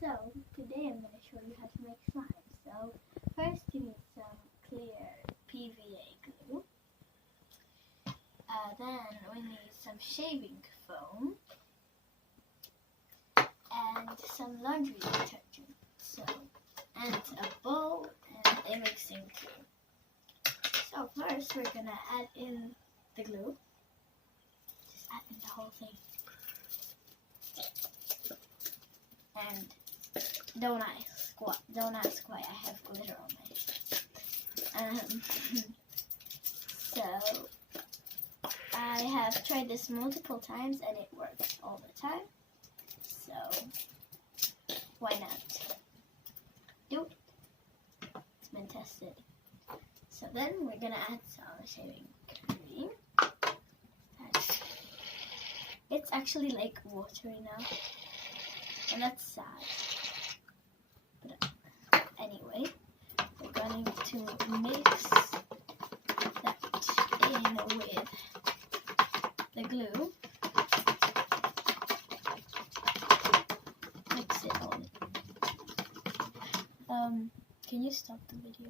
So today I'm going to show you how to make slime. So first you need some clear PVA glue. Then we need some shaving foam and some laundry detergent. And a bowl and a mixing tool. So first we're going to add in the glue. Just add in the whole thing. And don't ask why I have glitter on my face. So I have tried this multiple times and it works all the time. So why not do it? It's been tested. So then we're gonna add some shaving cream. It's actually like watery now, and that's sad. But anyway, we're going to mix that in with the glue. Mix it all. Can you stop the video?